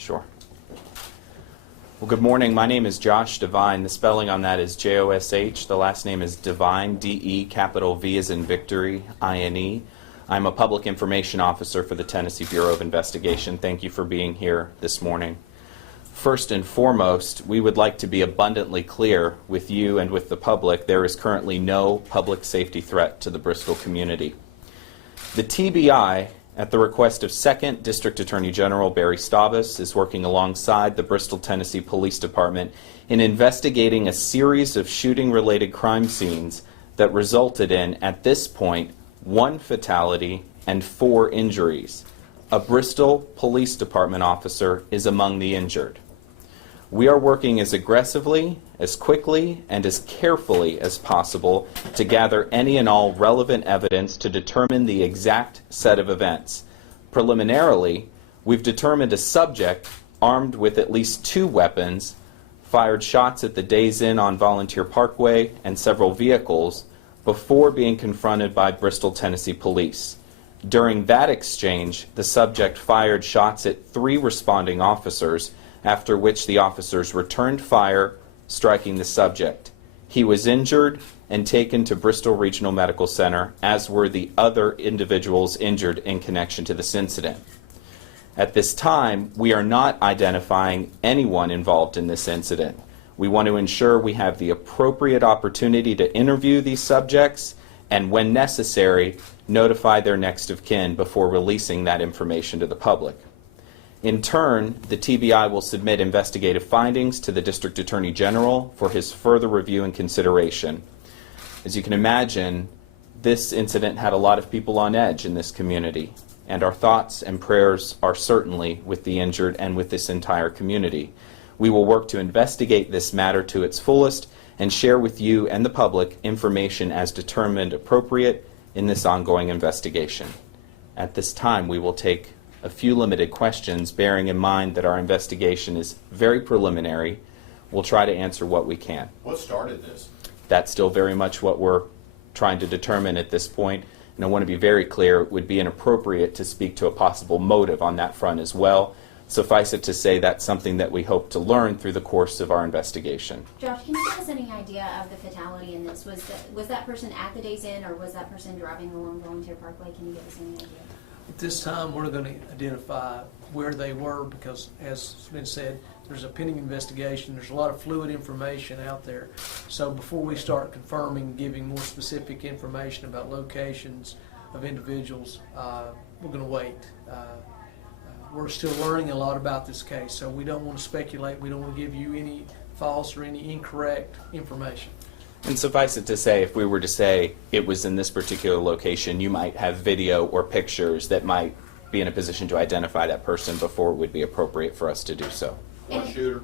Sure. Well, good morning. My name is Josh Devine. The spelling on that is Josh. The last name is Devine, D-E, capital V as in victory, I-N-E. I'm a public information officer for the Tennessee Bureau of Investigation. Thank you for being here this morning. First and foremost, we would like to be abundantly clear with you and with the public there is currently no public safety threat to the Bristol community. The TBI, at the request of 2nd District Attorney General Barry Staubus, is working alongside the Bristol, Tennessee Police Department in investigating a series of shooting-related crime scenes that resulted in, at this point, 1 fatality and 4 injuries. A Bristol Police Department officer is among the injured. We are working as aggressively, as quickly, and as carefully as possible to gather any and all relevant evidence to determine the exact set of events. Preliminarily, we've determined a subject armed with at least 2 weapons fired shots at the Days Inn on Volunteer Parkway and several vehicles before being confronted by Bristol, Tennessee police. During that exchange, the subject fired shots at 3 responding officers, after which the officers returned fire, striking the subject. He was injured and taken to Bristol Regional Medical Center, as were the other individuals injured in connection to this incident. At this time, we are not identifying anyone involved in this incident. We want to ensure we have the appropriate opportunity to interview these subjects and, when necessary, notify their next of kin before releasing that information to the public. In turn, the TBI will submit investigative findings to the District Attorney General for his further review and consideration. As you can imagine, this incident had a lot of people on edge in this community, and our thoughts and prayers are certainly with the injured and with this entire community. We will work to investigate this matter to its fullest and share with you and the public information as determined appropriate in this ongoing investigation. At this time, we will take a few limited questions, bearing in mind that our investigation is very preliminary. We'll try to answer what we can. What started this? That's still very much what we're trying to determine at this point. And I want to be very clear, it would be inappropriate to speak to a possible motive on that front as well. Suffice it to say that's something that we hope to learn through the course of our investigation. Josh, can you give us any idea of the fatality in this? Was that person at the Days Inn, or was that person driving along Volunteer Parkway? Can you give us any idea? At this time, we're going to identify where they were because, as has been said, there's a pending investigation. There's a lot of fluid information out there. So before we start confirming, giving more specific information about locations of individuals, we're going to wait. We're still learning a lot about this case, so we don't want to speculate. We don't want to give you any false or any incorrect information. And suffice it to say, if we were to say it was in this particular location, you might have video or pictures that might be in a position to identify that person before it would be appropriate for us to do so. One shooter?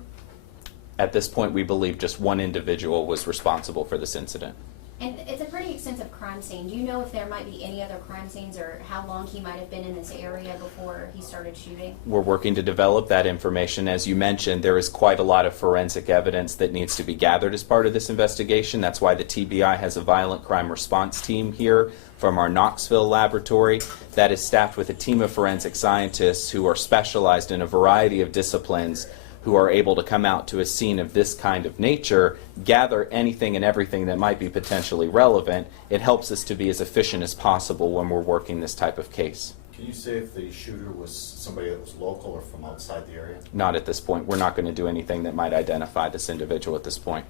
At this point, we believe just one individual was responsible for this incident. And it's a pretty extensive crime scene. Do you know if there might be any other crime scenes or how long he might have been in this area before he started shooting? We're working to develop that information. As you mentioned, there is quite a lot of forensic evidence that needs to be gathered as part of this investigation. That's why the TBI has a violent crime response team here from our Knoxville laboratory that is staffed with a team of forensic scientists who are specialized in a variety of disciplines, who are able to come out to a scene of this kind of nature, gather anything and everything that might be potentially relevant. It helps us to be as efficient as possible when we're working this type of case. Can you say if the shooter was somebody that was local or from outside the area? Not at this point. We're not going to do anything that might identify this individual at this point.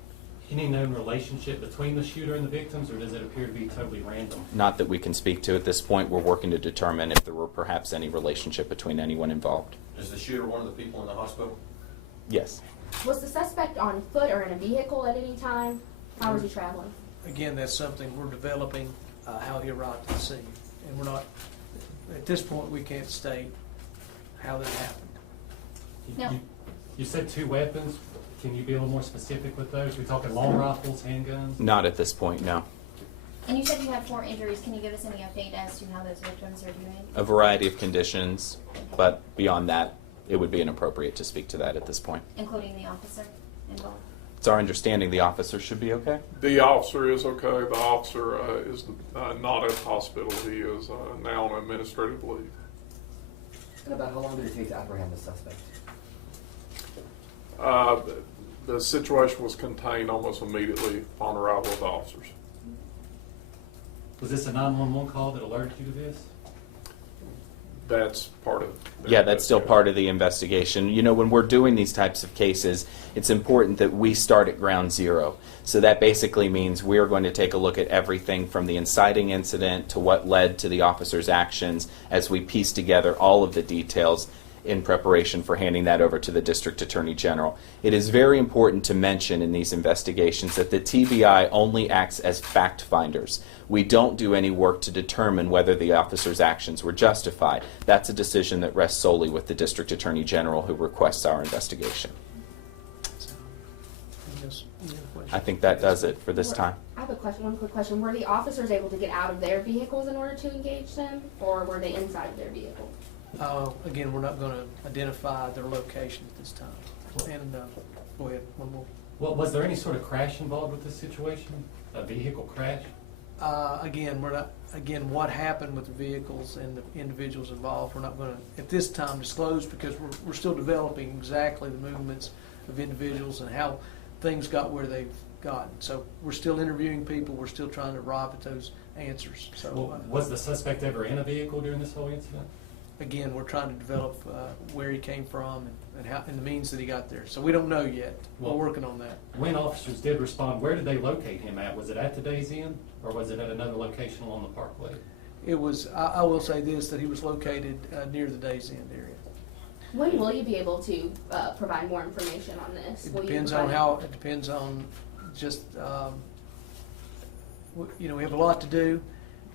Any known relationship between the shooter and the victims, or does it appear to be totally random? Not that we can speak to at this point. We're working to determine if there were perhaps any relationship between anyone involved. Is the shooter one of the people in the hospital? Yes. Was the suspect on foot or in a vehicle at any time? How was he traveling? Again, that's something we're developing, how he arrived at the scene. And we're not, at this point, we can't state how that happened. No. You said 2 weapons. Can you be a little more specific with those? Are we talking long rifles, handguns? Not at this point, no. And you said you had 4 injuries. Can you give us any update as to how those victims are doing? A variety of conditions, but beyond that, it would be inappropriate to speak to that at this point. Including the officer involved? It's our understanding the officer should be okay. The officer is okay. The officer is not at the hospital. He is now on administrative leave. And about how long did it take to apprehend the suspect? The situation was contained almost immediately upon arrival of the officers. Was this a 911 call that alerted you to this? That's part of. Yeah, that's still part of the investigation. You know, when we're doing these types of cases, it's important that we start at ground zero. So that basically means we're going to take a look at everything from the inciting incident to what led to the officer's actions as we piece together all of the details in preparation for handing that over to the District Attorney General. It is very important to mention in these investigations that the TBI only acts as fact finders. We don't do any work to determine whether the officer's actions were justified. That's a decision that rests solely with the District Attorney General who requests our investigation. I think that does it for this time. I have a question, one quick question. Were the officers able to get out of their vehicles in order to engage them, or were they inside of their vehicle? Again, we're not going to identify their location at this time. And go ahead, one more. Well, was there any sort of crash involved with this situation? A vehicle crash? Again, we're not. Again, what happened with the vehicles and the individuals involved, we're not going to at this time disclose because we're still developing exactly the movements of individuals and how things got where they've gotten. So we're still interviewing people. We're still trying to arrive at those answers. So Well, was the suspect ever in a vehicle during this whole incident? again, we're trying to develop where he came from and how and the means that he got there. So we don't know yet. We're Well, working on that. When officers did respond, where did they locate him at? Was it at the Days Inn, or was it at another location along the parkway? It was. I will say this: that he was located near the Days End area. When will you be able to provide more information on this? It Will you depends on provide- how. It depends on just. You know, we have a lot to do,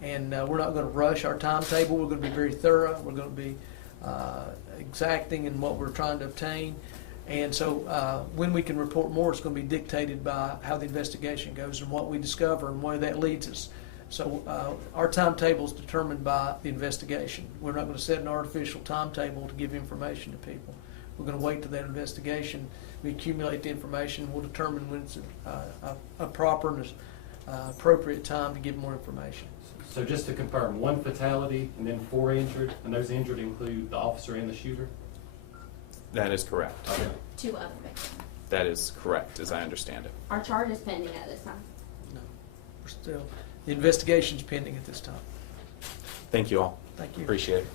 and we're not going to rush our timetable. We're going to be very thorough. We're going to be exacting in what we're trying to obtain, and so when we can report more, it's going to be dictated by how the investigation goes and what we discover and where that leads us. So our timetable is determined by the investigation. We're not going to set an artificial timetable to give information to people. We're going to wait till that investigation. We accumulate the information. We'll determine when it's a proper and appropriate time to give more information. So just to confirm, 1 fatality and then 4 injured, and those injured include the officer and the shooter? That is correct. Okay. 2 other victims. That is correct, as I understand it. Are charges pending at this time? No, we're still the investigation's pending at this time. Thank you all. Thank you. Appreciate it.